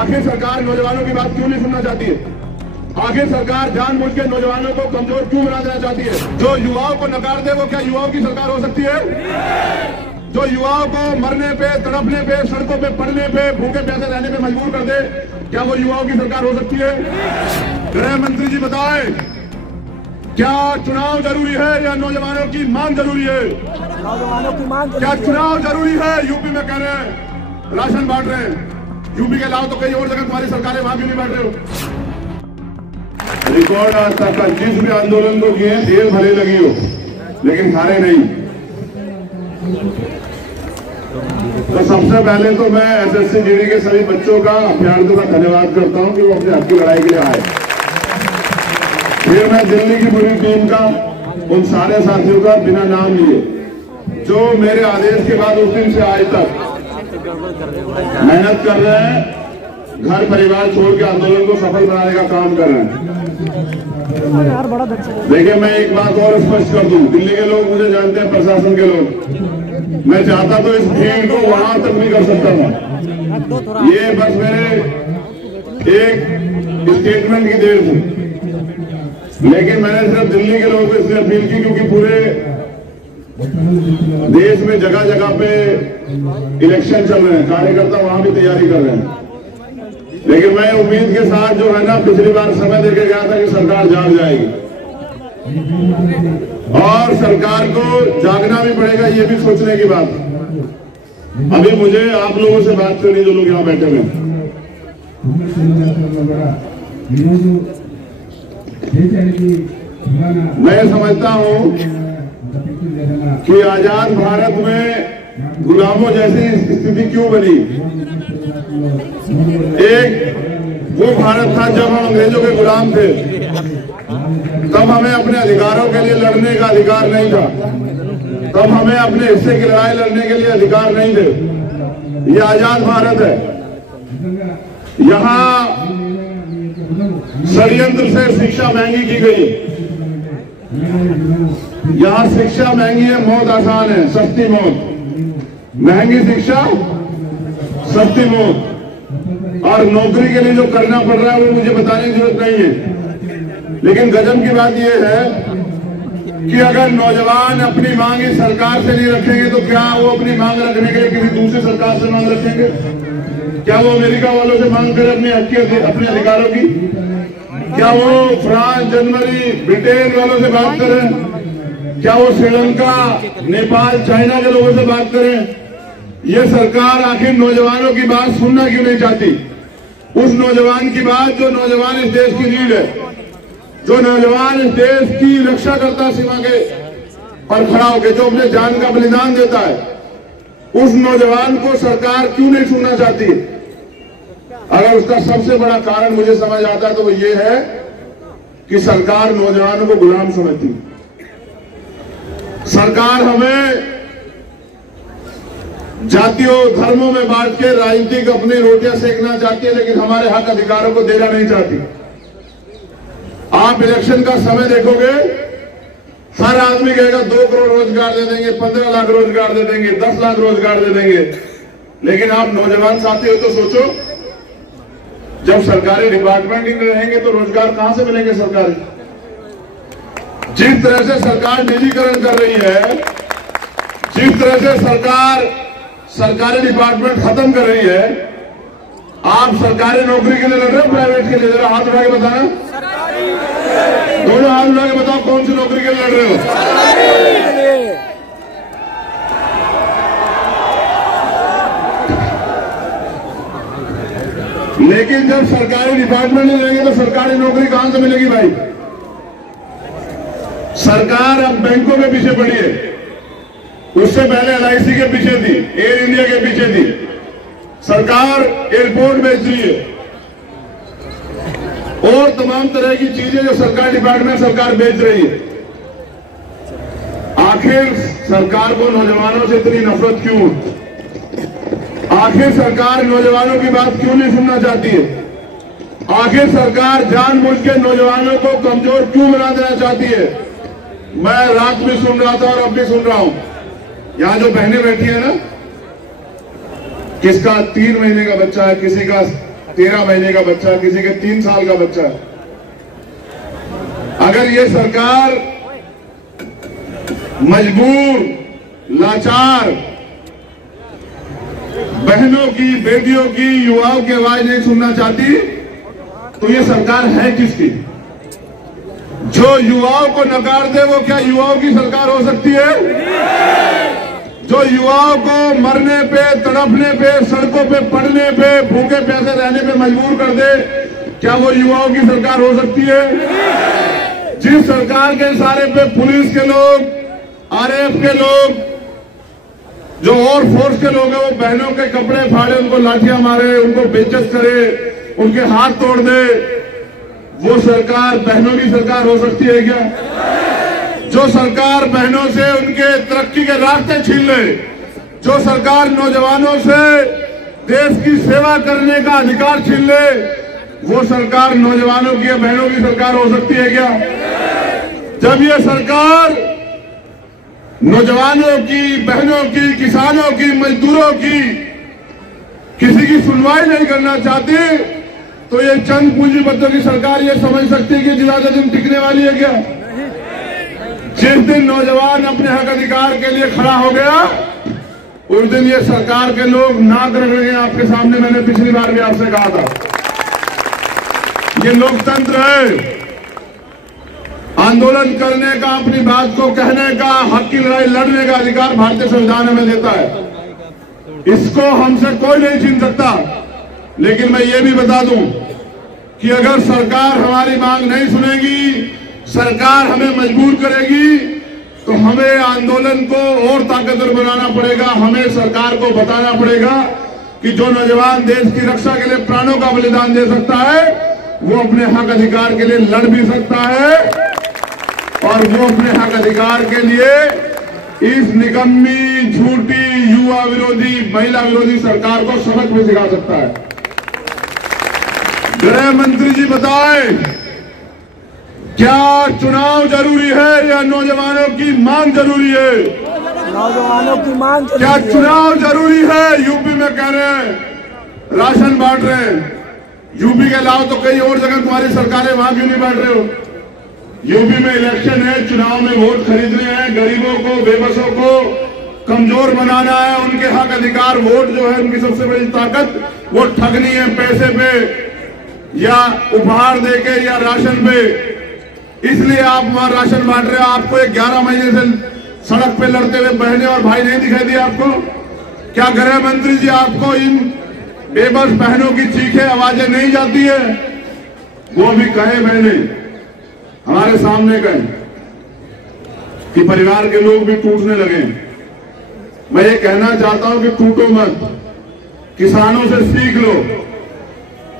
आखिर सरकार नौजवानों की बात क्यों नहीं सुनना चाहती है? आखिर सरकार जानबूझ के नौजवानों को कमजोर क्यों बना देना चाहती है? जो युवाओं को नकार दे वो क्या युवाओं की सरकार हो सकती है? जो युवाओं को मरने पे, तड़पने पे, सड़कों पे पड़ने पे, भूखे प्यासे रहने पे मजबूर कर दे, क्या वो युवाओं की सरकार हो सकती है? गृह मंत्री जी बताएं, क्या चुनाव जरूरी है या नौजवानों की मांग जरूरी है? नौजवानों की मांग क्या चुनाव जरूरी है? यूपी में कह रहे हैं राशन बांट रहे हैं, यूपी के अलावा तो कई और जगह तुम्हारी सरकारें वहां भी नहीं बांट रहे हो। रिकॉर्ड आज तक का जिस भी आंदोलन को किए जेल भले लगी हो, लेकिन हारे नहीं। तो सबसे पहले तो मैं एसएससी जीडी के सभी बच्चों का, अभ्यर्थियों का धन्यवाद करता हूं कि वो अपने हक की लड़ाई के लिए आए। फिर मैं दिल्ली की पूरी टीम का, उन सारे साथियों का बिना नाम लिए जो मेरे आदेश के बाद उस दिन से आज तक मेहनत कर रहे हैं, घर परिवार छोड़ के आंदोलन को सफल बनाने का काम कर रहे हैं। देखिए, मैं एक बात और स्पष्ट कर दूं, दिल्ली के लोग मुझे जानते हैं, प्रशासन के लोग, मैं चाहता तो इस भीड़ को वहां तक नहीं कर सकता था। ये बस मेरे एक स्टेटमेंट की देर थी, लेकिन मैंने सिर्फ दिल्ली के लोगों को इसलिए अपील की क्योंकि पूरे देश में जगह जगह पे इलेक्शन चल रहे हैं, कार्यकर्ता वहां भी तैयारी कर रहे हैं। लेकिन मैं उम्मीद के साथ जो है ना, पिछली बार समय देके गया था कि सरकार जाग जाएगी, और सरकार को जागना भी पड़ेगा, ये भी सोचने की बात। अभी मुझे आप लोगों से बात करनी, जो लोग यहाँ बैठे हुए हैं, मैं समझता हूँ कि आजाद भारत में गुलामों जैसी स्थिति क्यों बनी। एक वो भारत था जब हम अंग्रेजों के गुलाम थे, तब हमें अपने अधिकारों के लिए लड़ने का अधिकार नहीं था, तब हमें अपने हिस्से की लड़ाई लड़ने के लिए अधिकार नहीं थे। ये आजाद भारत है। यहाँ षड्यंत्र से शिक्षा महंगी की गई, यहाँ शिक्षा महंगी है, मौत आसान है, सस्ती मौत। महंगी शिक्षा, सस्ती मौत, और नौकरी के लिए जो करना पड़ रहा है वो मुझे बताने की जरूरत नहीं है। लेकिन गजब की बात यह है कि अगर नौजवान अपनी मांग इस सरकार से नहीं रखेंगे तो क्या वो अपनी मांग रखने के लिए किसी दूसरी सरकार से मांग रखेंगे? क्या वो अमेरिका वालों से मांग करें अपने अधिकारों की? क्या वो फ्रांस, जर्मनी, ब्रिटेन वालों से बात करें? क्या वो श्रीलंका, नेपाल, चाइना के लोगों से बात करें? ये सरकार आखिर नौजवानों की बात सुनना क्यों नहीं चाहती? उस नौजवान की बात जो नौजवान इस देश की रीढ़ है, जो नौजवान इस देश की रक्षा करता है सीमा के पर खड़ा होकर, जो अपने जान का बलिदान देता है, उस नौजवान को सरकार क्यों नहीं सुनना चाहती? अगर उसका सबसे बड़ा कारण मुझे समझ आता है तो वो ये है कि सरकार नौजवानों को गुलाम समझती है। सरकार हमें जातियों, धर्मों में बांट के राजनीतिक अपनी रोटियां सेकना चाहती है, लेकिन हमारे हक अधिकारों को देना नहीं चाहती। आप इलेक्शन का समय देखोगे, हर आदमी कहेगा 2 करोड़ रोजगार दे देंगे, 15 लाख रोजगार दे देंगे, 10 लाख रोजगार दे देंगे। लेकिन आप नौजवान साथी हो तो सोचो, जब सरकारी डिपार्टमेंट ही नहीं रहेंगे तो रोजगार कहां से मिलेंगे सरकारी? जिस तरह से सरकार निजीकरण कर रही है, जिस तरह से सरकार सरकारी डिपार्टमेंट खत्म कर रही है, आप सरकारी नौकरी के लिए लड़ रहे हो, प्राइवेट के लिए? जरा हाथ उठा के बताना, दोनों हाथ उठा के बताओ कौन सी नौकरी के लिए लड़ रहे हो? लेकिन जब सरकारी डिपार्टमेंट नहीं रहेंगे तो सरकारी नौकरी कहां से मिलेगी भाई? सरकार अब बैंकों के पीछे पड़ी है, उससे पहले LIC के पीछे थी, एयर इंडिया के पीछे थी। सरकार एयरपोर्ट बेच रही है और तमाम तरह की चीजें जो सरकारी डिपार्टमेंट सरकार बेच रही है। आखिर सरकार को नौजवानों से इतनी नफरत क्यों? आखिर सरकार नौजवानों की बात क्यों नहीं सुनना चाहती है? आखिर सरकार जानबूझ के नौजवानों को कमजोर क्यों बना देना चाहती है? मैं रात में सुन रहा था और अब भी सुन रहा हूं, यहां जो बहनें बैठी है ना, किसका 3 महीने का बच्चा है, किसी का 13 महीने का बच्चा, किसी के 3 साल का बच्चा। अगर ये सरकार मजबूर, लाचार बहनों की, बेटियों की, युवाओं की आवाज नहीं सुनना चाहती तो ये सरकार है किसकी? जो युवाओं को नकार दे वो क्या युवाओं की सरकार हो सकती है? जो युवाओं को मरने पे, तड़पने पे, सड़कों पे पड़ने पे, भूखे प्यासे रहने पे मजबूर कर दे, क्या वो युवाओं की सरकार हो सकती है? जिस सरकार के इशारे पे पुलिस के लोग, आरएएफ के लोग, जो और फोर्स के लोग हैं, वो बहनों के कपड़े फाड़े, उनको लाठियां मारे, उनको बेइज्जत करे, उनके हाथ तोड़ दे, वो सरकार बहनों की सरकार हो सकती है क्या? जो सरकार बहनों से उनके तरक्की के रास्ते छीन ले, जो सरकार नौजवानों से देश की सेवा करने का अधिकार छीन ले, वो सरकार नौजवानों की या बहनों की सरकार हो सकती है क्या? जब ये सरकार नौजवानों की, बहनों की, किसानों की, मजदूरों की किसी की सुनवाई नहीं करना चाहती तो ये चंद पूंजीपतियों की सरकार ये समझ सकती है कि ज्यादा दिन टिकने वाली है क्या? जिस दिन नौजवान अपने हक अधिकार के लिए खड़ा हो गया उस दिन ये सरकार के लोग नाक रगड़ेंगे आपके सामने। मैंने पिछली बार भी आपसे कहा था, ये लोकतंत्र है। आंदोलन करने का, अपनी बात को कहने का, हक की लड़ाई लड़ने का अधिकार भारतीय संविधान हमें देता है। इसको हमसे कोई नहीं छीन सकता। लेकिन मैं ये भी बता दूं कि अगर सरकार हमारी मांग नहीं सुनेगी, सरकार हमें मजबूर करेगी, तो हमें आंदोलन को और ताकतवर बनाना पड़ेगा। हमें सरकार को बताना पड़ेगा कि जो नौजवान देश की रक्षा के लिए प्राणों का बलिदान दे सकता है वो अपने हक अधिकार के लिए लड़ भी सकता है और वो अपने हक अधिकार के लिए इस निकम्मी, झूठी, युवा विरोधी, महिला विरोधी सरकार को सबक भी सिखा सकता है। गृह मंत्री जी बताएं, क्या चुनाव जरूरी है या नौजवानों की मांग जरूरी है? नौजवानों की मांग क्या चुनाव जरूरी है? यूपी में कह रहे हैं राशन बांट रहे हैं, यूपी के अलावा तो कई और जगह तुम्हारी सरकारें, वहां क्यों नहीं बांट रहे हो? यूपी में इलेक्शन है, चुनाव में वोट खरीदने हैं, गरीबों को, बेबसों को कमजोर बनाना है। उनके हक अधिकार, वोट जो है उनकी सबसे बड़ी ताकत, वो ठगनी है पैसे पे या उपहार देके या राशन पे। इसलिए आप वहां राशन बांट रहे हो। आपको 11 महीने से सड़क पे लड़ते हुए बहनें और भाई नहीं दिखाई दिए आपको? क्या गृह मंत्री जी आपको इन बेबस बहनों की चीखें, आवाजें नहीं जाती है? वो भी कहे बहनें हमारे सामने कहें कि परिवार के लोग भी टूटने लगे। मैं ये कहना चाहता हूं कि टूटो मत, किसानों से सीख लो।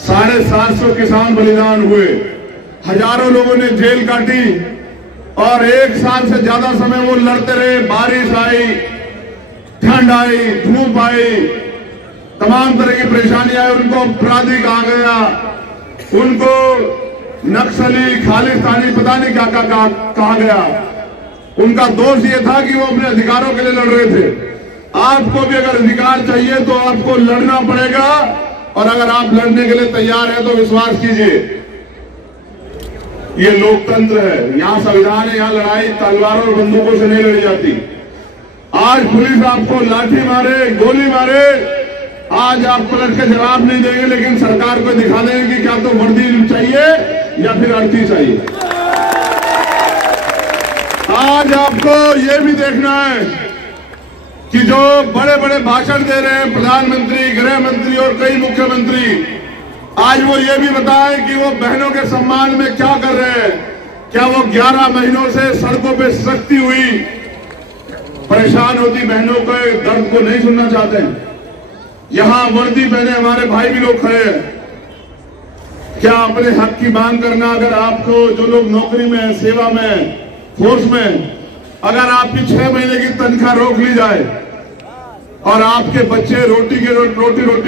750 किसान बलिदान हुए, हजारों लोगों ने जेल काटी और 1 साल से ज्यादा समय वो लड़ते रहे। बारिश आई, ठंड आई, धूप आई, तमाम तरह की परेशानी आई, उनको अपराधी कहा गया, उनको नक्सली, खालिस्तानी, पता नहीं क्या कहा गया। उनका दोष ये था कि वो अपने अधिकारों के लिए लड़ रहे थे। आपको भी अगर अधिकार चाहिए तो आपको लड़ना पड़ेगा और अगर आप लड़ने के लिए तैयार हैं तो विश्वास कीजिए, ये लोकतंत्र है, यहाँ संविधान है, यहाँ लड़ाई तलवारों और बंदूकों से नहीं लड़ी जाती। आज पुलिस आपको लाठी मारे, गोली मारे, आज आप पलट के जवाब नहीं देंगे, लेकिन सरकार को दिखा देंगे कि क्या तो वर्दी चाहिए या फिर अर्थी चाहिए। आज आपको ये भी देखना है कि जो बड़े बड़े भाषण दे रहे हैं प्रधानमंत्री, गृह मंत्री और कई मुख्यमंत्री, आज वो ये भी बताएं कि वो बहनों के सम्मान में क्या कर रहे हैं। क्या वो 11 महीनों से सड़कों पे सख्ती हुई परेशान होती बहनों के दर्द को नहीं सुनना चाहते हैं? यहां वर्दी पहने हमारे भाई भी लोग खड़े हैं। क्या अपने हक की मांग करना, अगर आपको जो लोग नौकरी में है, सेवा में है, फोर्स में, अगर आपकी 6 महीने की तनख्वाह रोक ली जाए और आपके बच्चे रोटी के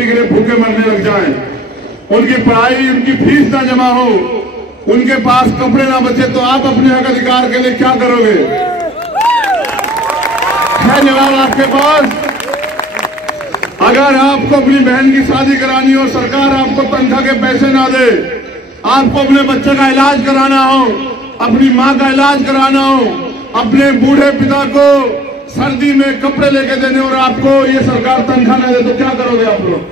लिए भूखे मरने लग जाएं, उनकी पढ़ाई, उनकी फीस ना जमा हो, उनके पास कपड़े ना बचे, तो आप अपने हक अधिकार के लिए क्या करोगे? है जवाब आपके पास? अगर आपको अपनी बहन की शादी करानी हो, सरकार आपको तनख्वाह के पैसे ना दे, आपको अपने बच्चे का इलाज कराना हो, अपनी माँ का इलाज कराना हो, अपने बूढ़े पिता को सर्दी में कपड़े लेके देने और आपको ये सरकार तनख्वाह ना दे, तो क्या करोगे आप लोग?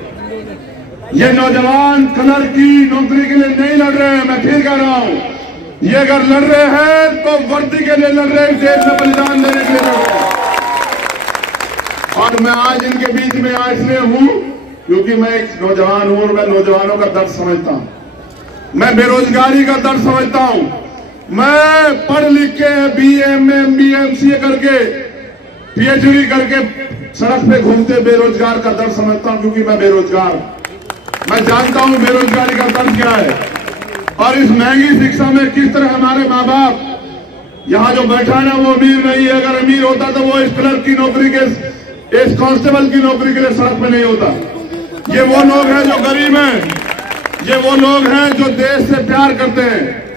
ये नौजवान कलर की नौकरी के लिए नहीं लड़ रहे हैं, मैं फिर कह रहा हूं, ये अगर लड़ रहे हैं तो वर्दी के लिए लड़ रहे हैं, देश में बलिदान देने के लिए लड़ रहे हैं। और मैं आज इनके बीच में इसलिए हूं क्योंकि मैं एक नौजवान हूं और मैं नौजवानों का दर्द समझता हूं, मैं बेरोजगारी का दर्द समझता हूं। मैं पढ़ लिख के BA, MBA, MCA करके PhD करके सड़क पे घूमते बेरोजगार का दर्द समझता हूं, क्योंकि मैं बेरोजगार, मैं जानता हूं बेरोजगारी का दर्द क्या है। और इस महंगी शिक्षा में किस तरह हमारे माँ बाप, यहां जो बैठा ना वो अमीर नहीं है, अगर अमीर होता तो वो इस क्लर्क की नौकरी के, इस कांस्टेबल की नौकरी के लिए सड़क पे नहीं होता। ये वो लोग हैं जो गरीब हैं, ये वो लोग हैं जो देश से प्यार करते हैं,